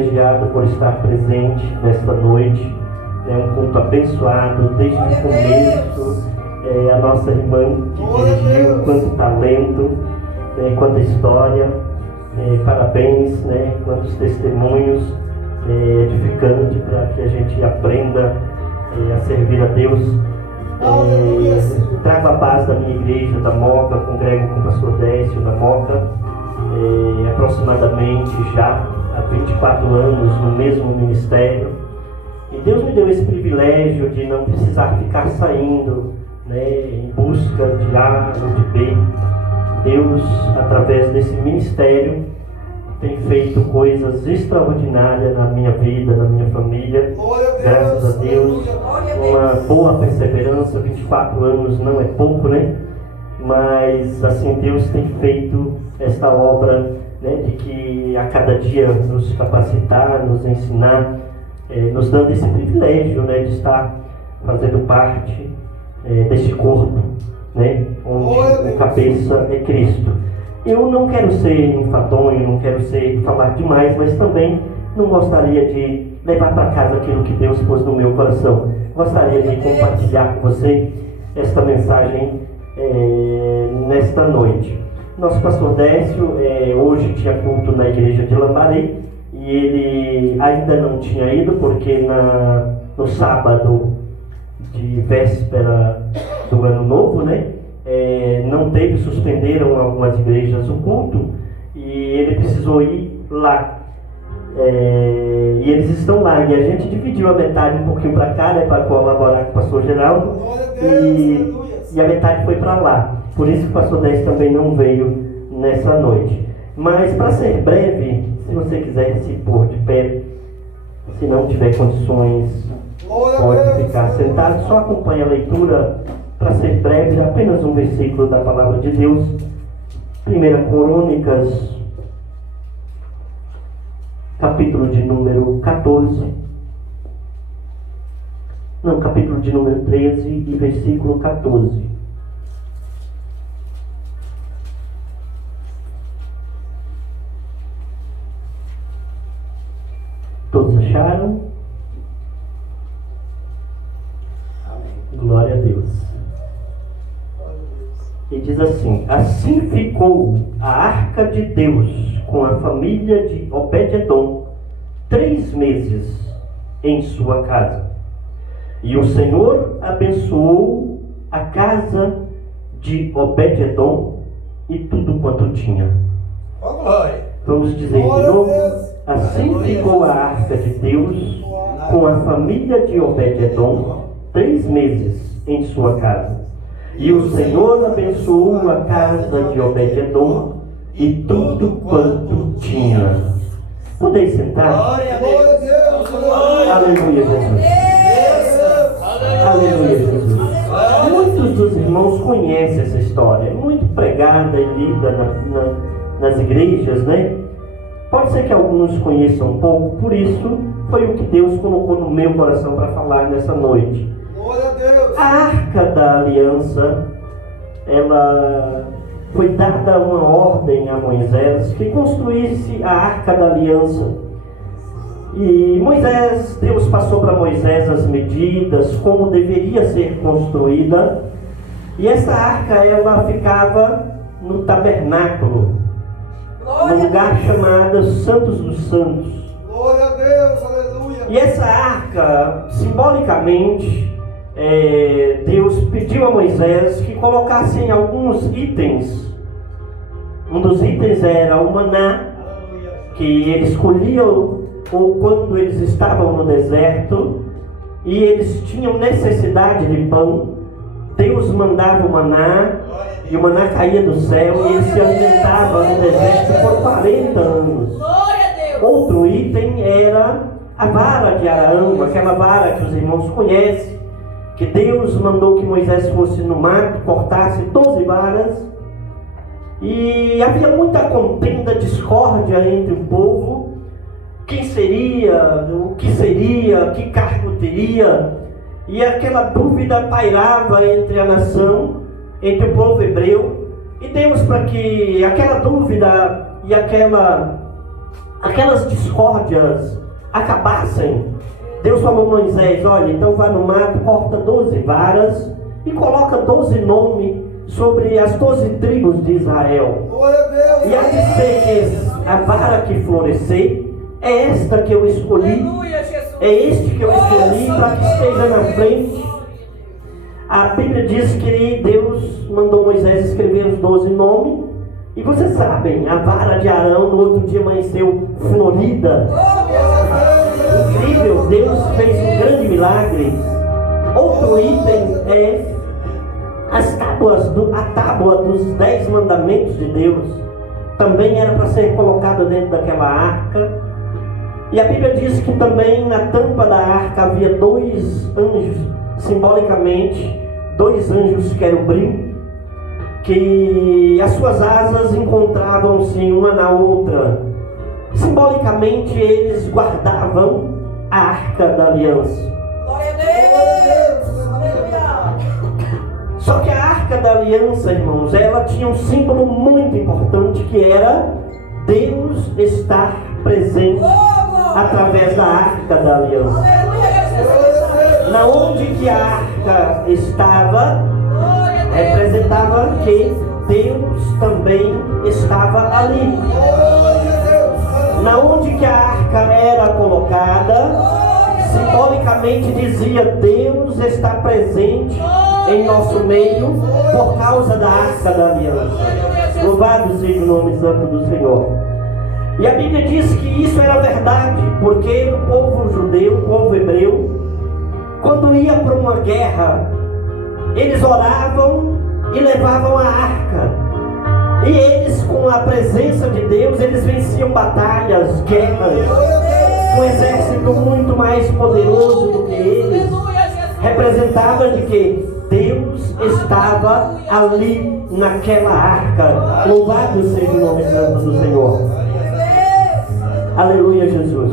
privilegiado por estar presente nesta noite. É um culto abençoado desde o começo. A nossa irmã que dirigiu, quanto talento, quanta história, parabéns, quantos testemunhos edificantes para que a gente aprenda a servir a Deus. Trago a paz da minha igreja, da Moca, congrego com o pastor Décio da Moca, aproximadamente já há 24 anos no mesmo ministério. E Deus me deu esse privilégio de não precisar ficar saindo em busca de A ou de B. Deus, através desse ministério, tem feito coisas extraordinárias na minha vida, na minha família. Graças a Deus, uma boa perseverança. 24 anos não é pouco, mas assim Deus tem feito esta obra, de que a cada dia nos capacitar, nos ensinar, nos dando esse privilégio, de estar fazendo parte deste corpo, onde o cabeça é Cristo. Eu não quero ser enfadonho, não quero falar demais, mas também não gostaria de levar para casa aquilo que Deus pôs no meu coração. Gostaria de compartilhar com você esta mensagem nesta noite. Nosso pastor Décio hoje tinha culto na igreja de Lambaré e ele ainda não tinha ido porque no sábado de véspera do ano novo, não teve, suspenderam algumas igrejas o culto e ele precisou ir lá. E eles estão lá e a gente dividiu a metade um pouquinho para cá, para colaborar com o pastor Geraldo, e a metade foi para lá. Por isso que o pastor Décio também não veio nessa noite. Mas para ser breve, se você quiser se pôr de pé, se não tiver condições, pode ficar sentado, só acompanhe a leitura. Para ser breve, apenas um versículo da palavra de Deus. 1 Crônicas, capítulo de número 14. Não, capítulo de número 13 e versículo 14. Todos acharam? Amém. Glória a Deus. E diz assim: assim ficou a arca de Deus com a família de Obed-edom 3 meses em sua casa. E o Senhor abençoou a casa de Obed-edom e tudo quanto tinha. Vamos dizer de novo: assim ficou a arca de Deus com a família de Obed-edom 3 meses em sua casa. E o Senhor abençoou a casa de Obed-edom e tudo quanto tinha. Podeis sentar? Glória a Deus. Aleluia, Jesus. Aleluia, Jesus. Muitos dos irmãos conhecem essa história. É muito pregada e lida nas igrejas, Pode ser que alguns conheçam um pouco. Por isso, foi o que Deus colocou no meu coração para falar nessa noite. A Arca da Aliança, ela foi dada uma ordem a Moisés que construísse a Arca da Aliança. E Deus passou para Moisés as medidas, como deveria ser construída. E essa arca, ela ficava no tabernáculo, no lugar chamado Santos dos Santos. Glória a Deus, aleluia. E essa arca, simbolicamente, Deus pediu a Moisés que colocassem alguns itens. Um dos itens era o maná, que eles colhiam ou quando eles estavam no deserto e eles tinham necessidade de pão. Deus mandava o maná e o maná caía do céu e eles se alimentavam no deserto por 40 anos. Outro item era a vara de Arão, aquela vara que os irmãos conhecem, que Deus mandou que Moisés fosse no mato, cortasse 12 varas, e havia muita contenda, discórdia entre o povo. Quem seria, o que seria, que cargo teria, e aquela dúvida pairava entre a nação, entre o povo hebreu, e Deus, para que aquela dúvida e aquela aquelas discórdias acabassem, Deus falou a Moisés: olha, então vá no mato, corta 12 varas e coloca 12 nomes sobre as 12 tribos de Israel. E há de ser que a vara que florescer é esta que eu escolhi, é este que eu escolhi para que esteja na frente. A Bíblia diz que Deus mandou Moisés escrever os 12 nomes. E vocês sabem, a vara de Arão no outro dia amanheceu florida. Incrível, Deus fez um grande milagre. Outro item é a tábua dos 10 mandamentos de Deus. Também era para ser colocada dentro daquela arca. E a Bíblia diz que também na tampa da arca havia 2 anjos, simbolicamente, 2 anjos querubim, que as suas asas encontravam-se uma na outra. Simbolicamente eles guardavam a arca da aliança. Glória a Deus! Aleluia! Só que a arca da aliança, irmãos, ela tinha um símbolo muito importante, que era Deus estar presente através da arca da aliança. Na onde que a arca estava, representava que Deus também estava ali. Na onde que a arca era colocada, simbolicamente dizia: Deus está presente em nosso meio por causa da arca da aliança. Louvado seja o nome santo do Senhor. E a Bíblia diz que isso era verdade, porque o povo judeu, o povo hebreu, quando ia para uma guerra, eles oravam e levavam a arca. E eles, com a presença de Deus, eles venciam batalhas, guerras, com um exército muito mais poderoso do que eles. Representava de que Deus estava ali naquela arca. Louvado seja o nome santo do Senhor. Aleluia, Jesus.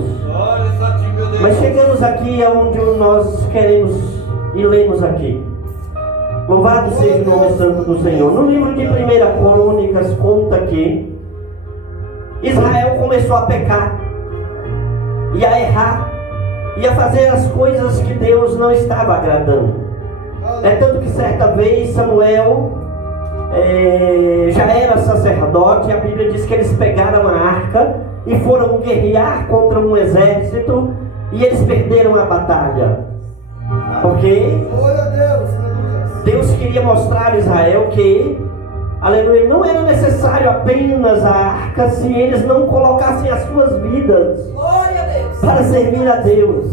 Mas chegamos aqui aonde nós queremos e lemos aqui. Louvado seja o nome santo do Senhor. No livro de 1 Crônicas conta que Israel começou a pecar e a errar e a fazer as coisas que Deus não estava agradando. É tanto que certa vez Samuel já era sacerdote, e a Bíblia diz que eles pegaram a arca e foram guerrear contra um exército, e eles perderam a batalha. Porque Deus queria mostrar a Israel que, aleluia, não era necessário apenas a arca se eles não colocassem as suas vidas para servir a Deus.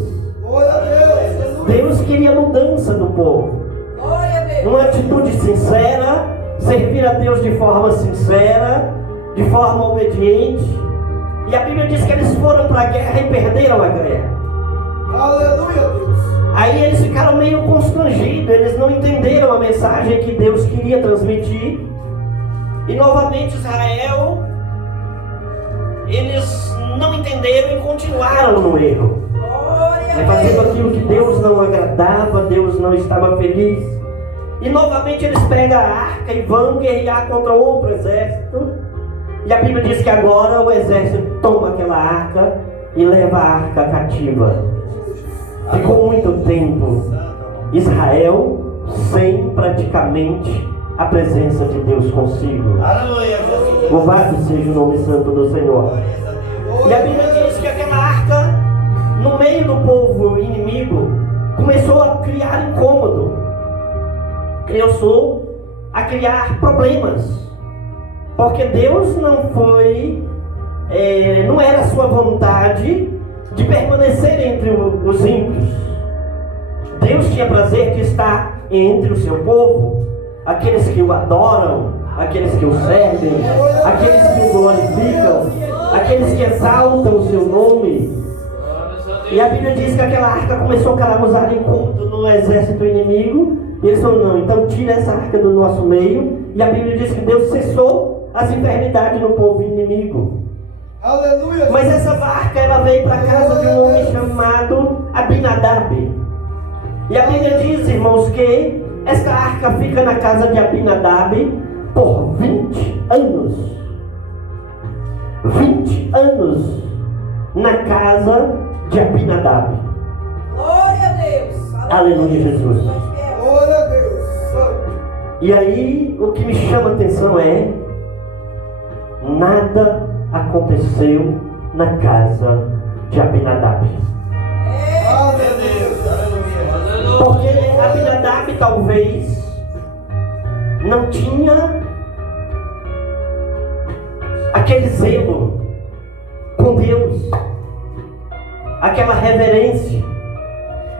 Deus queria mudança do povo, uma atitude sincera, servir a Deus de forma sincera, de forma obediente. E a Bíblia diz que eles foram para a guerra e perderam a guerra. Aleluia, Deus. Aí eles ficaram meio constrangidos, eles não entenderam a mensagem que Deus queria transmitir. E novamente Israel, eles não entenderam e continuaram no erro, fazendo aquilo que Deus não agradava, Deus não estava feliz. E novamente eles pegam a arca e vão guerrear contra outro exército. E a Bíblia diz que agora o exército toma aquela arca e leva a arca cativa. Ficou muito tempo Israel sem praticamente a presença de Deus consigo. Louvado seja o nome santo do Senhor. E a Bíblia diz que aquela arca, no meio do povo inimigo, começou a criar incômodo, começou a criar problemas, porque Deus não era a sua vontade de permanecer entre os ímpios. Deus tinha prazer de estar entre o seu povo, aqueles que o adoram, aqueles que o servem, aqueles que o glorificam, aqueles que exaltam o seu nome. E a Bíblia diz que aquela arca começou a causar incômodo no exército inimigo, e eles falaram: não, então tira essa arca do nosso meio. E a Bíblia diz que Deus cessou as enfermidades no povo inimigo. Aleluia. Mas essa arca, ela veio para a casa de um homem chamado Abinadab. E a Bíblia diz, irmãos, que esta arca fica na casa de Abinadab por 20 anos. 20 anos na casa de Abinadab. Glória a Deus. Aleluia, Jesus. Glória a Deus. E aí, o que me chama a atenção é: nada aconteceu na casa de Abinadab. Porque Abinadab talvez não tinha aquele zelo com Deus, aquela reverência.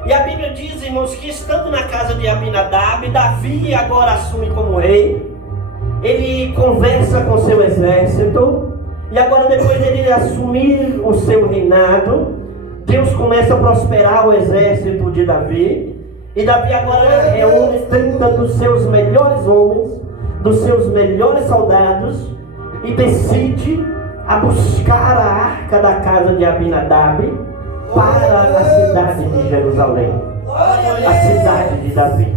E a Bíblia diz, irmãos, que estando na casa de Abinadab, Davi agora assume como rei. Ele conversa com seu exército. E agora, depois dele assumir o seu reinado, Deus começa a prosperar o exército de Davi. E Davi agora reúne 30 dos seus melhores homens, dos seus melhores soldados, e decide a buscar a arca da casa de Abinadab para a cidade de Jerusalém, a cidade de Davi.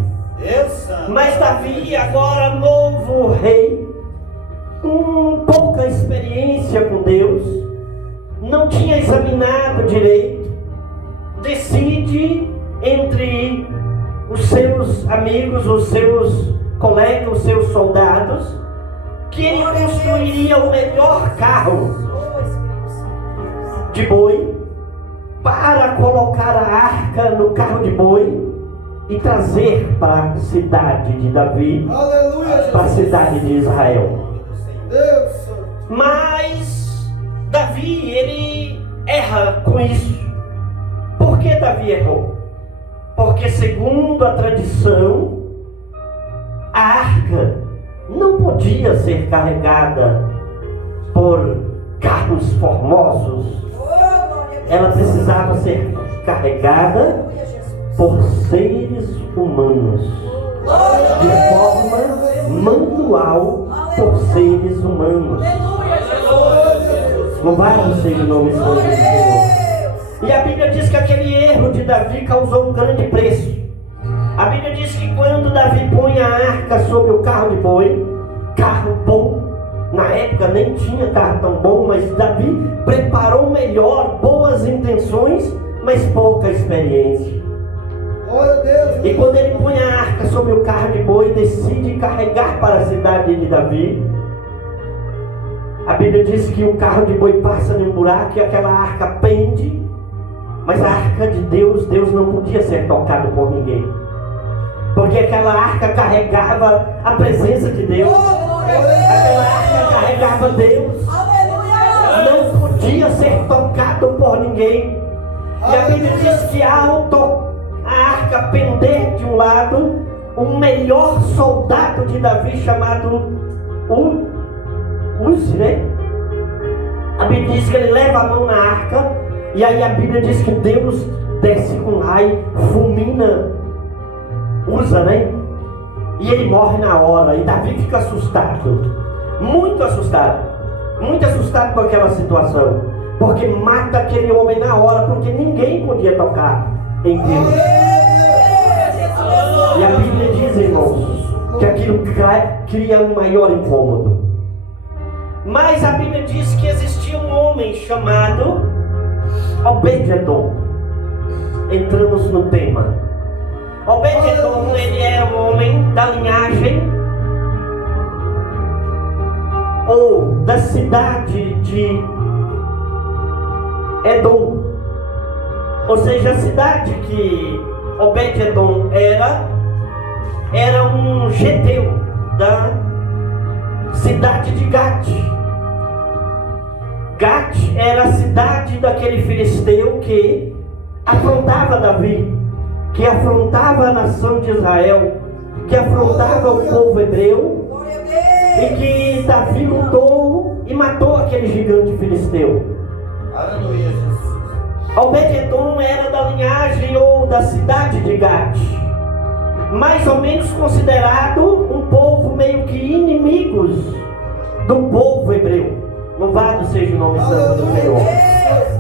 Mas Davi, agora novo rei, com pouca experiência com Deus, não tinha examinado direito, decide entre os seus amigos, os seus colegas, os seus soldados, que ele construiria o melhor carro de boi para colocar a arca no carro de boi e trazer para a cidade de Davi, para a cidade de Israel. Mas Davi, ele erra com isso. Por que Davi errou? Porque, segundo a tradição, a arca não podia ser carregada por carros formosos. Ela precisava ser carregada por seres humanos, de forma manual, por seres humanos. Louvado seja o nome santo do Senhor. E a Bíblia diz que aquele erro de Davi causou um grande preço. A Bíblia diz que quando Davi põe a arca sobre o carro de boi, carro bom, na época nem tinha carro tão bom, mas Davi preparou melhor, boas intenções, mas pouca experiência. E quando ele põe a arca sobre o carro de boi, decide carregar para a cidade de Davi, a Bíblia diz que o carro de boi passa em um buraco e aquela arca pende. Mas a arca de Deus, Deus não podia ser tocado por ninguém, porque aquela arca carregava a presença de Deus. Aquela arca carregava Deus. Não podia ser tocado por ninguém. E a Bíblia diz que ao a arca pender de um lado, o melhor soldado de Davi, chamado Uzi, né? A Bíblia diz que ele leva a mão na arca, e aí a Bíblia diz que Deus desce com raio, fulmina Uza, né? E ele morre na hora, e Davi fica assustado, muito assustado com aquela situação, porque mata aquele homem na hora, porque ninguém podia tocar em Deus. E a Bíblia diz, irmãos, que aquilo cria um maior incômodo. Mas a Bíblia diz que existia um homem chamado Obed-Edom. Entramos no tema. Obed-Edom, ele era um homem da linhagem ou da cidade de Edom. Ou seja, a cidade que Obed-Edom era um geteu da cidade de Gat. Gat era a cidade daquele filisteu que afrontava Davi, que afrontava a nação de Israel, que afrontava o povo hebreu, e que Davi lutou e matou aquele gigante filisteu. Aleluia, Jesus. Obed-Edom era da linhagem ou da cidade de Gat, mais ou menos considerado um povo meio que inimigos do povo hebreu. Louvado seja o nome santo do Senhor.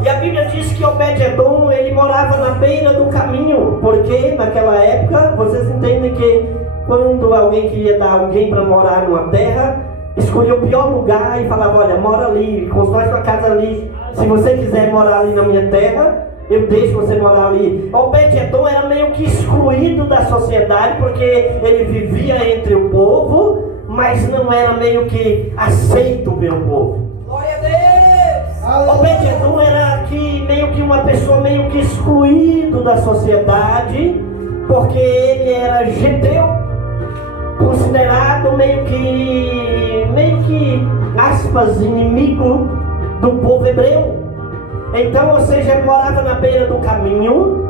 E a Bíblia diz que Obed-Edom, ele morava na beira do caminho, porque naquela época, vocês entendem que quando alguém queria dar alguém para morar numa terra, escolhia o pior lugar e falava: olha, mora ali, constrói sua casa ali. Se você quiser morar ali na minha terra, eu deixo você morar ali. Obed-edom era meio que excluído da sociedade, porque ele vivia entre o povo, mas não era meio que aceito pelo povo. Glória a Deus. Obed-edom era aqui meio que uma pessoa meio que excluído da sociedade, porque ele era geteu, considerado meio que aspas, inimigo do povo hebreu. Então, ou seja, ele morava na beira do caminho,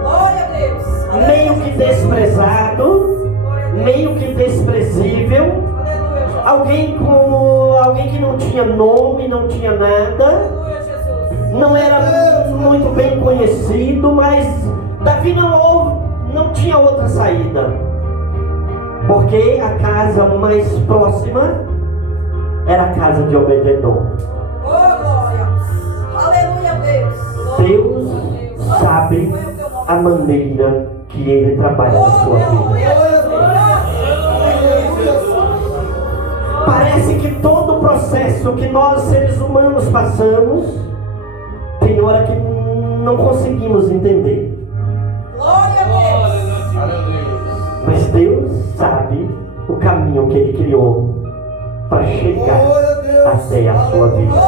Glória a Deus. meio que desprezado, meio que desprezível, Aleluia, alguém que não tinha nome, não tinha nada, aleluia, Jesus. não era muito bem conhecido, mas Davi não tinha outra saída, porque a casa mais próxima era a casa de Obed-edom. Oh, glória. Aleluia, Deus. Deus sabe a maneira que Ele trabalha na sua vida. Parece que todo o processo que nós seres humanos passamos, tem hora que não conseguimos entender. Glória a Deus. Mas Deus sabe o caminho que Ele criou para chegar até a sua vida.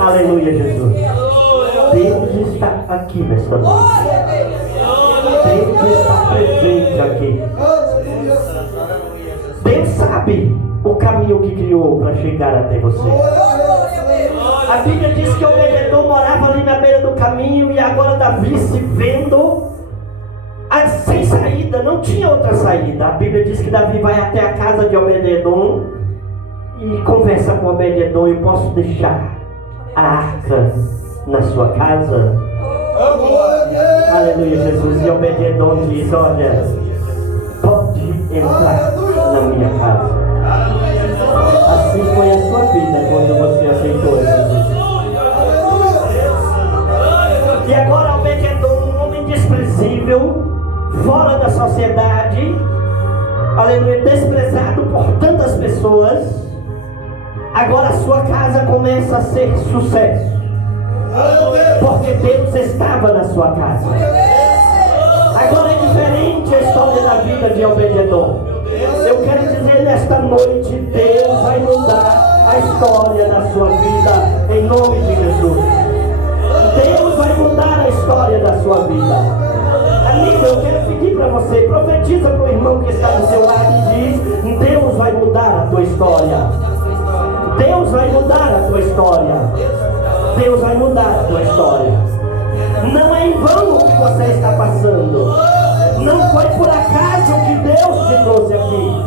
Aleluia, Jesus. Deus está aqui nesta noite. Glória a Deus. Deus está presente aqui. Deus sabe o caminho que criou para chegar até você. Glória a Deus. A Bíblia diz que Obed-edom morava ali na beira do caminho, e agora Davi, se vendo sem saída, não tinha outra saída. A Bíblia diz que Davi vai até a casa de Obed-edom e conversa com Obed-edom: eu posso deixar a arca na sua casa? Aleluia, Jesus. E Obed-edom diz: olha, pode entrar na minha casa. Assim foi a sua vida quando você aceitou Jesus. E agora Obed-edom, um homem desprezível, fora da sociedade, aleluia, desprezado por tantas pessoas, agora a sua casa começa a ser sucesso, porque Deus estava na sua casa. Agora é diferente a história da vida de Obed-edom. Eu quero dizer nesta noite, Deus vai mudar a história da sua vida, em nome de Jesus. Deus vai mudar a história da sua vida. Amigo, eu quero pedir para você, profetiza para o irmão que está do seu lado e diz: Deus vai mudar a tua história. Deus vai mudar a tua história. Deus vai mudar a tua história. Não é em vão o que você está passando. Não foi por acaso que Deus te trouxe aqui.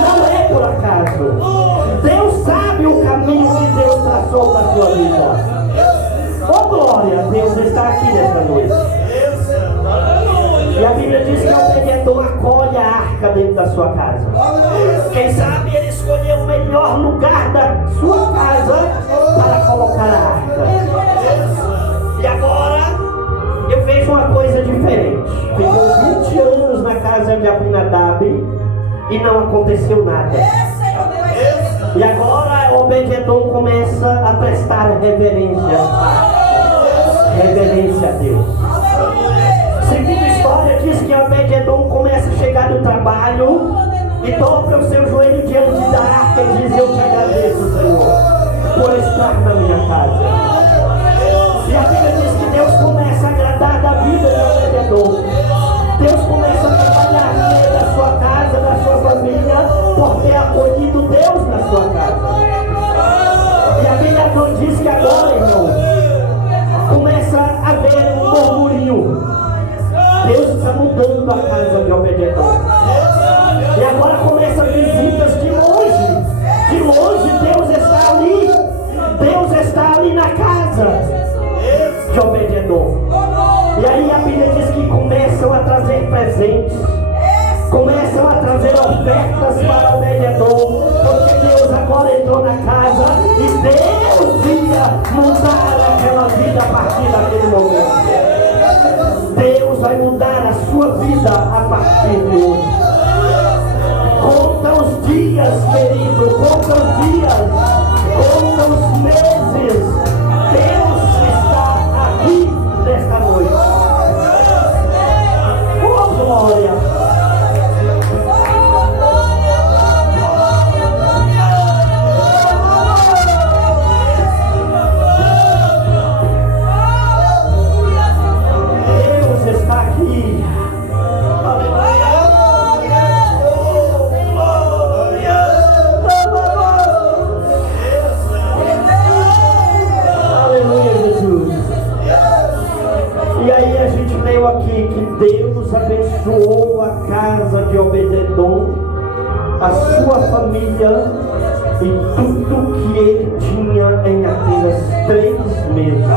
Não é por acaso. Deus sabe o caminho que Deus traçou para a sua vida. Oh glória, Deus está aqui nesta noite. E a Bíblia diz que Obed-edom acolhe a arca dentro da sua casa. Quem sabe ele escolheu o melhor lugar da sua casa para colocar a arca. E agora eu vejo uma coisa diferente. Ficou 20 anos na casa de Abinadab e não aconteceu nada. E agora Obed-edom começa a prestar reverência a Deus. Segundo a história, diz que Obed-edom começa a chegar do trabalho e dobra o seu joelho diante da arca e diz: eu te agradeço, Senhor, por estar na minha casa. E a Bíblia diz que Deus começa a agradar da vida de Obed-edom. Deus começa a trabalhar no meio da sua casa, da sua família, por ter acolhido Deus na sua casa. E a Bíblia diz que agora, irmão, começa a haver um murmurinho. Deus está mudando a casa de Obed-edom. E agora começam visitas de longe. De longe Deus está ali. Deus está ali na casa de Obed-edom. E aí a Bíblia diz que começam a trazer presentes, começam a trazer ofertas para Obed-edom, porque Deus agora entrou na casa e Deus ia mudar aquela vida a partir daquele momento. Deus vai mudar a sua vida a partir de hoje. Conta os dias, querido, conta os dias. conta os meses. Deus está aqui nesta noite. Oh, glória! Deus está aqui. Aqui que Deus abençoou a casa de Obed-edom, a sua família e tudo que ele tinha em apenas 3 meses.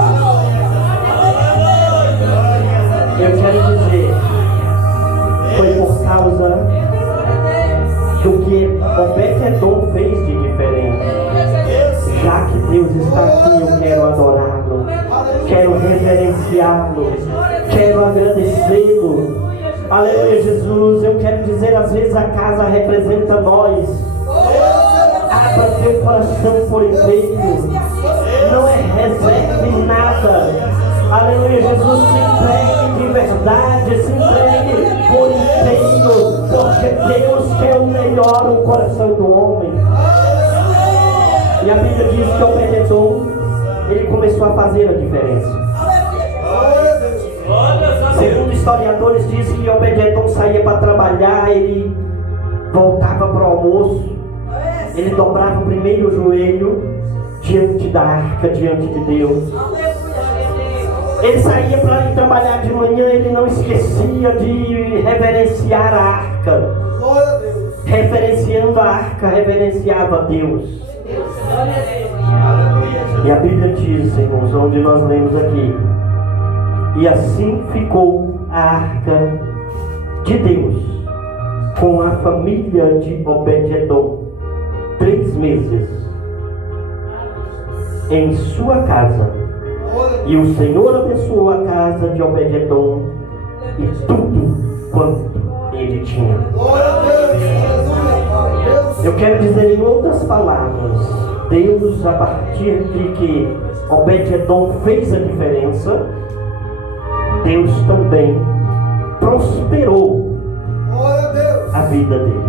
Eu quero dizer, foi por causa do que Obed-edom fez de diferente. Já que Deus está aqui, eu quero adorá-lo, quero reverenciá-lo, quero agradecê-lo. Aleluia, Jesus. Eu quero dizer, às vezes a casa representa nós. Abra teu coração por inteiro. Não é reserva em nada. Aleluia, Jesus. Se entregue de verdade, se entregue por inteiro, porque Deus quer o melhor no coração do homem. E a Bíblia diz que Obed-edom, ele começou a fazer a diferença. Segundo historiadores, diz que Obed-edom saía para trabalhar, ele voltava para o almoço, ele dobrava o primeiro joelho diante da arca, diante de Deus. Ele saía para ir trabalhar de manhã, ele não esquecia de reverenciar a arca. Reverenciando a arca, reverenciava a Deus. E a Bíblia diz, irmãos, onde nós lemos aqui: e assim ficou a arca de Deus com a família de Obed-edom 3 meses em sua casa. E o Senhor abençoou a casa de Obed-edom e tudo quanto ele tinha. Eu quero dizer em outras palavras, Deus, a partir de que Obed-edom fez a diferença, Deus também prosperou a vida dele.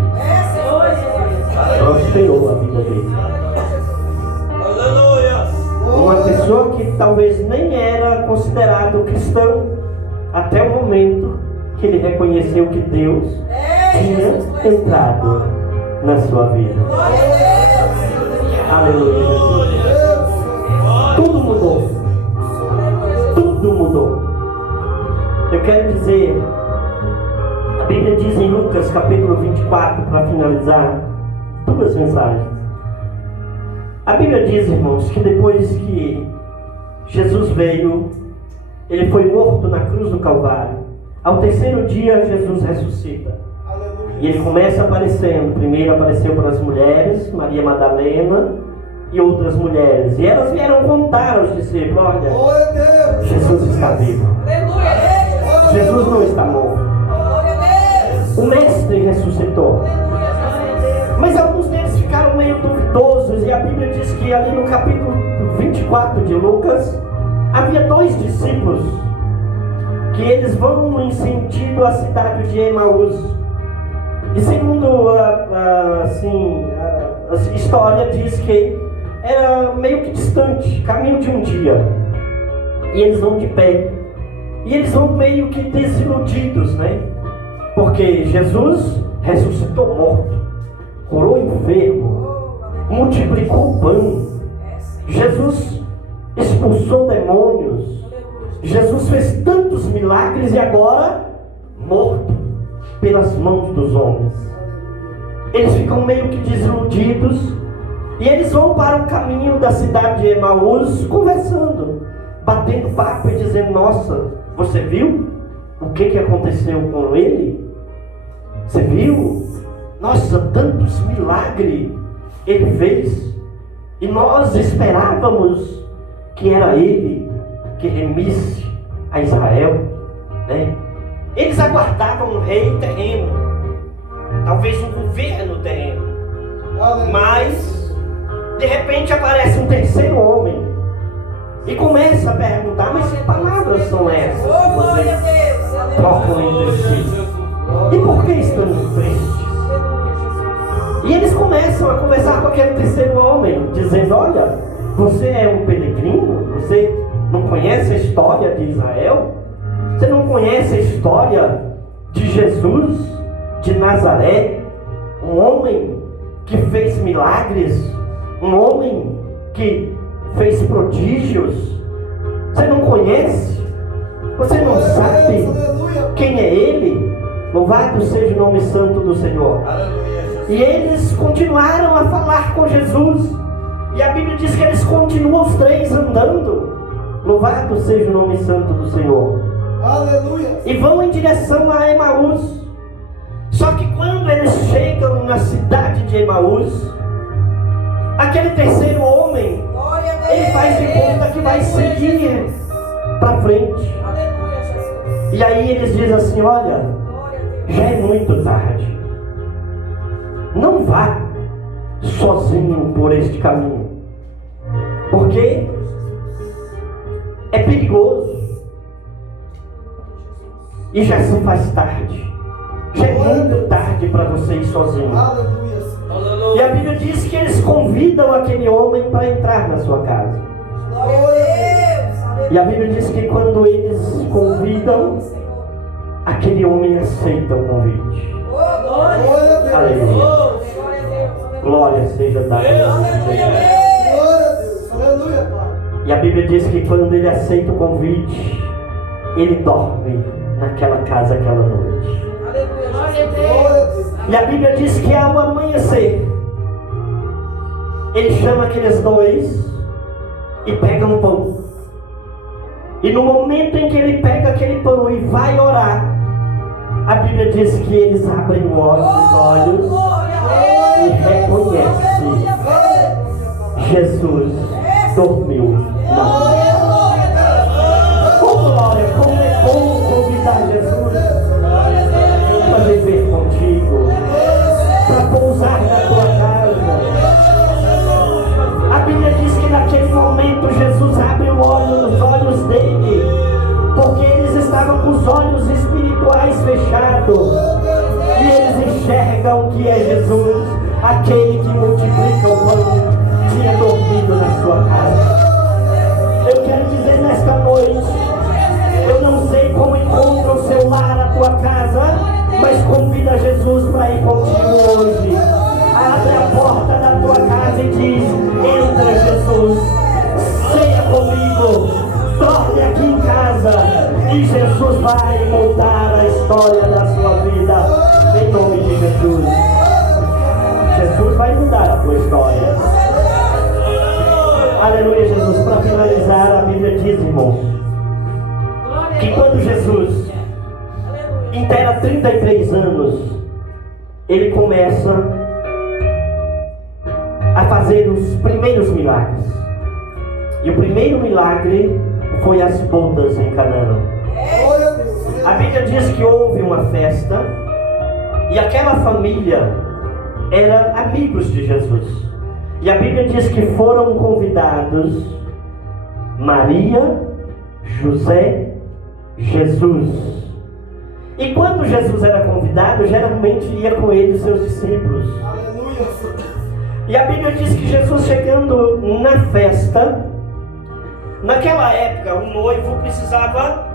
Prosperou a vida dele. Uma pessoa que talvez nem era considerado cristão, até o momento que ele reconheceu que Deus tinha entrado na sua vida. Aleluia, Jesus. Tudo mudou. Tudo mudou. Eu quero dizer, a Bíblia diz em Lucas capítulo 24, para finalizar, 2 mensagens. A Bíblia diz, irmãos, que depois que Jesus veio, ele foi morto na cruz do Calvário. Ao 3º dia, Jesus ressuscita. E ele começa aparecendo. Primeiro apareceu para as mulheres, Maria Madalena e outras mulheres. E elas vieram contar aos discípulos: olha, Jesus está vivo. Jesus não está morto. O Mestre ressuscitou. Mas alguns deles ficaram meio duvidosos. E a Bíblia diz que ali no capítulo 24 de Lucas, havia 2 discípulos que eles vão em sentido à cidade de Emaús. E segundo a história diz que era meio que distante, caminho de um dia. E eles vão de pé. E eles vão meio que desiludidos, né? Porque Jesus ressuscitou morto, curou enfermo, multiplicou o pão. Jesus expulsou demônios. Jesus fez tantos milagres e agora morto pelas mãos dos homens. Eles ficam meio que desiludidos e eles vão para o caminho da cidade de Emaús conversando, batendo papo e dizendo: nossa, você viu o que aconteceu com ele? Você viu? Nossa, tantos milagres ele fez. E nós esperávamos que era ele que remisse a Israel, né? Eles aguardavam um rei terreno, talvez um governo terreno. Mas De repente aparece um terceiro homem e começa a perguntar: mas que palavras são essas que Oh, glória a vocês Deus. Aleluia. trocam entre si? E por que estão tristes? E eles começam a conversar com aquele terceiro homem, dizendo: olha, você é um peregrino? Você não conhece a história de Israel? Você não conhece a história de Jesus de Nazaré? Um homem que fez milagres, um homem que fez prodígios. Você não conhece? Você não sabe quem é ele? Louvado seja o nome santo do Senhor. E eles continuaram a falar com Jesus. E a Bíblia diz que eles continuam os três andando. Louvado seja o nome santo do Senhor. Aleluia. E vão em direção a Emaús. Só que quando eles chegam na cidade de Emaús, aquele terceiro homem, Glória a Deus. ele faz de conta que vai seguir para frente. Aleluia, Jesus. E aí eles dizem assim: olha, Glória a Deus. já é muito tarde. Não vá sozinho por este caminho, porque é perigoso e já se faz tarde. Já é muito tarde para você ir sozinho. Aleluia. E a Bíblia diz que eles convidam aquele homem para entrar na sua casa. Glória a Deus. Aleluia. E a Bíblia diz que quando eles convidam, aquele homem aceita o convite. Oh, glória. Glória a Deus. Aleluia. Glória a Deus. Glória seja dada a Aleluia, Jesus. Deus. Glória a Deus. Aleluia, Pai. E a Bíblia diz que quando ele aceita o convite, ele dorme naquela casa aquela noite. Aleluia, glória a Glória a Deus. Deus. E a Bíblia diz que ao amanhecer, ele chama aqueles dois e pega um pão. E no momento em que ele pega aquele pão e vai orar, a Bíblia diz que eles abrem os olhos Glória a e Deus. reconhecem: Jesus dormiu na Glória a Deus. Oh, glória, como é bom convidar Jesus para viver contigo, para pousar na tua casa. A Bíblia diz que naquele momento Jesus abre os olhos dele, porque eles estavam com os olhos espirituais fechados, e eles enxergam que é Jesus, aquele que multiplica o pão, tinha dormido na sua casa. Eu quero dizer nesta noite, eu não sei como encontra o seu lar, a tua casa, mas convida Jesus para ir contigo hoje. Abre a porta da tua casa e diz: entra, Jesus, ceia comigo, dorme aqui em casa, e Jesus vai mudar a história da sua vida, em nome de Jesus. Jesus vai mudar a tua história. Aleluia, Jesus. Para finalizar, a Bíblia diz, irmãos, que quando Jesus inteira 33 anos, ele começa a fazer os primeiros milagres. E o primeiro milagre foi as bodas em Canaã. Glória a Deus. A Bíblia diz que houve uma festa e aquela família era amigos de Jesus. E a Bíblia diz que foram convidados Maria, José, Jesus. E quando Jesus era convidado, geralmente ia com ele os seus discípulos. Aleluia. E a Bíblia diz que Jesus, chegando na festa, naquela época o noivo precisava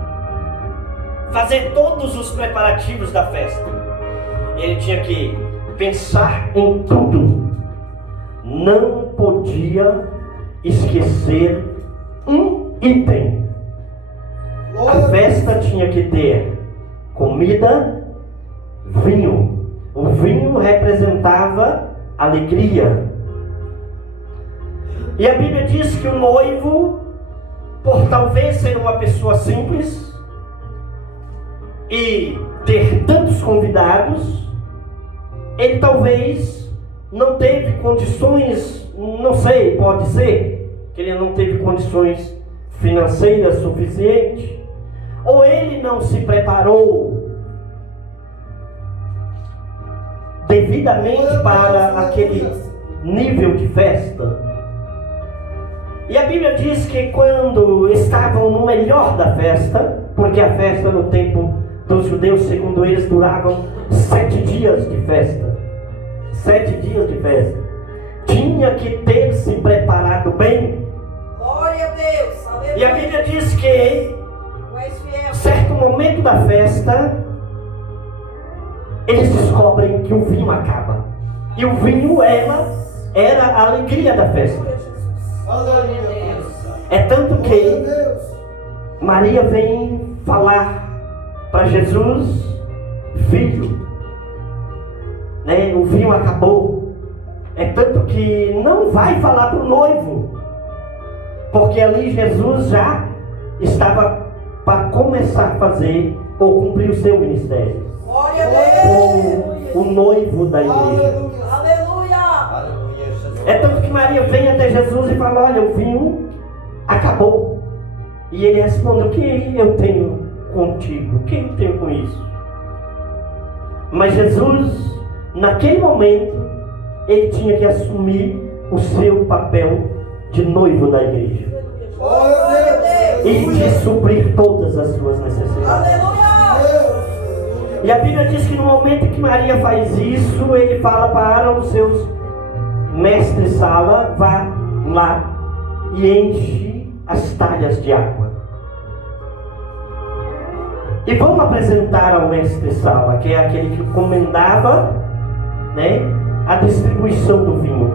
fazer todos os preparativos da festa. Ele tinha que pensar em tudo. Não podia esquecer um item. A festa tinha que ter comida, vinho. O vinho representava alegria. E a Bíblia diz que o noivo, por talvez ser uma pessoa simples e ter tantos convidados, ele talvez não teve condições, não sei, pode ser que ele não teve condições financeiras suficientes, ou ele não se preparou devidamente para aquele nível de festa. E a Bíblia diz que quando estavam no melhor da festa, porque a festa no tempo dos judeus, segundo eles, duravam 7 dias de festa. 7 dias de festa. Tinha que ter se preparado bem. Glória a Deus. Aleluia. E a Bíblia diz que, Tu és fiel. certo momento da festa, eles descobrem que o vinho acaba. E o vinho era a alegria da festa. Aleluia. É tanto Glória a que Deus. Maria vem falar para Jesus: filho, né, o vinho acabou. É tanto que não vai falar para o noivo, porque ali Jesus já estava para começar a fazer ou cumprir o seu ministério Glória a Deus. como o noivo da igreja. Aleluia. Aleluia. É tanto que Maria vem até Jesus e fala: olha, o vinho acabou. E ele responde: o que eu tenho contigo? O que eu tenho com isso? Mas Jesus, naquele momento, ele tinha que assumir o seu papel de noivo da igreja Glória a Deus. e de suprir todas as suas necessidades. Aleluia. E a Bíblia diz que no momento que Maria faz isso, ele fala para os seus mestres-sala: vá lá e enche as talhas de água. E vamos apresentar ao mestre-sala, que é aquele que comandava, né, a distribuição do vinho.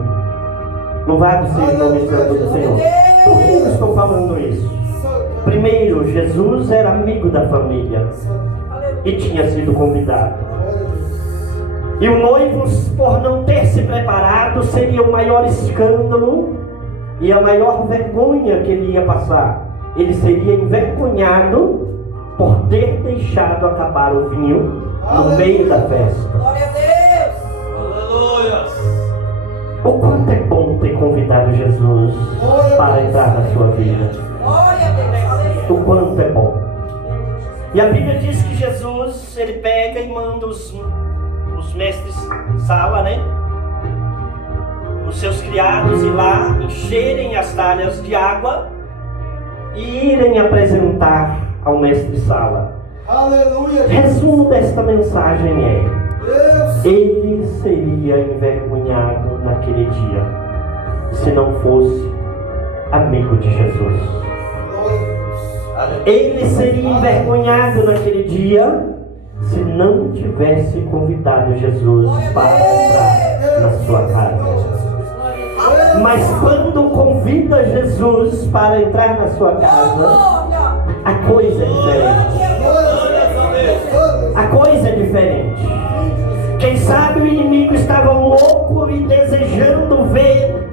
Louvado seja o nome santo do Senhor. Por que eu estou falando isso? Primeiro, Jesus era amigo da família e tinha sido convidado. E o noivo, por não ter se preparado, seria o maior escândalo e a maior vergonha que ele ia passar. Ele seria envergonhado por ter deixado acabar o vinho no meio da festa. Glória a Deus. Aleluia. O quanto é bom ter convidado Jesus para entrar na sua vida. Glória a Deus. Aleluia. O quanto é bom. E a Bíblia diz que Jesus, ele pega e manda os mestres sala, né, os seus criados ir lá, encherem as talhas de água e irem apresentar ao mestre-sala. Aleluia. Resumo desta mensagem é: Deus. ele seria envergonhado naquele dia, se não fosse amigo de Jesus. Glória a Deus. Ele seria envergonhado naquele dia, se não tivesse convidado Jesus para entrar na sua casa. Mas quando convida Jesus para entrar na sua casa, Glória. a coisa é diferente. A coisa é diferente. Quem sabe o inimigo estava louco e desejando ver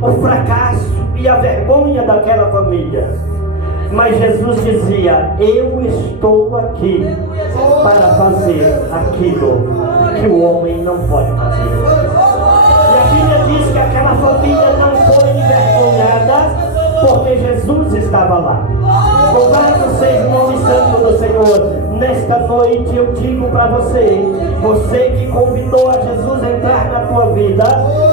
o fracasso e a vergonha daquela família. Mas Jesus dizia: eu estou aqui para fazer aquilo que o homem não pode fazer. E a Bíblia diz que aquela família não foi envergonhada porque Jesus estava lá. Louvado seja o nome santo do Senhor. Nesta noite eu digo para você, você que convidou a Jesus a entrar na tua vida,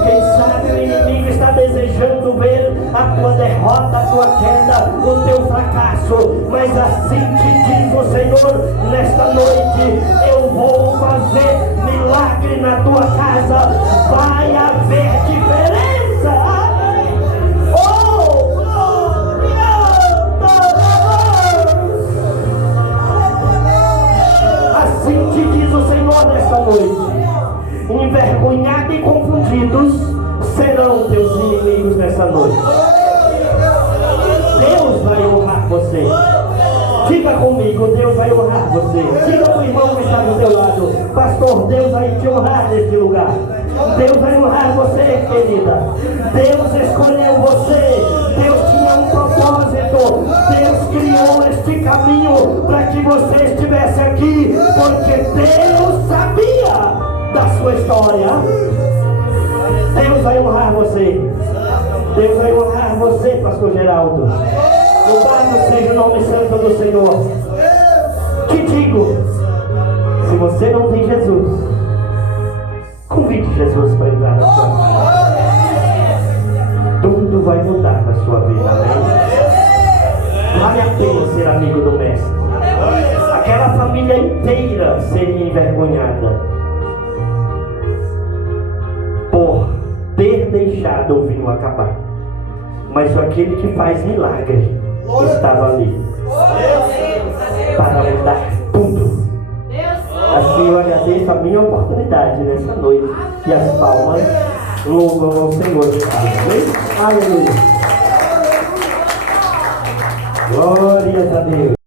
quem sabe o inimigo está desejando ver a tua derrota, a tua queda, o teu fracasso. Mas assim te diz o Senhor, nesta noite eu vou fazer milagre na tua casa. Vai haver diferença. Oh, glória! Assim te diz o Senhor nesta noite. Envergonhados e confundidos serão teus inimigos nessa noite. Deus vai honrar você. Diga comigo: Deus vai honrar você. Diga para o irmão que está do teu lado: pastor, Deus vai te honrar neste lugar. Deus vai honrar você, querida. Deus escolheu você. Deus tinha um propósito. Deus criou este caminho para que você estivesse aqui, porque Deus sabia da sua história. Deus vai honrar você. Deus vai honrar você, pastor Geraldo. Louvado seja o nome santo do Senhor. Te digo, se você não tem Jesus, convide Jesus para entrar na sua casa. Tudo vai mudar na sua vida. ser amigo do mestre. Aquela família inteira seria envergonhada por ter deixado o vinho acabar. Mas aquele que faz milagre estava ali para mudar tudo. Assim eu agradeço a minha oportunidade nessa noite. E as palmas louvam ao Senhor. Amém? Aleluia. Glórias a Deus.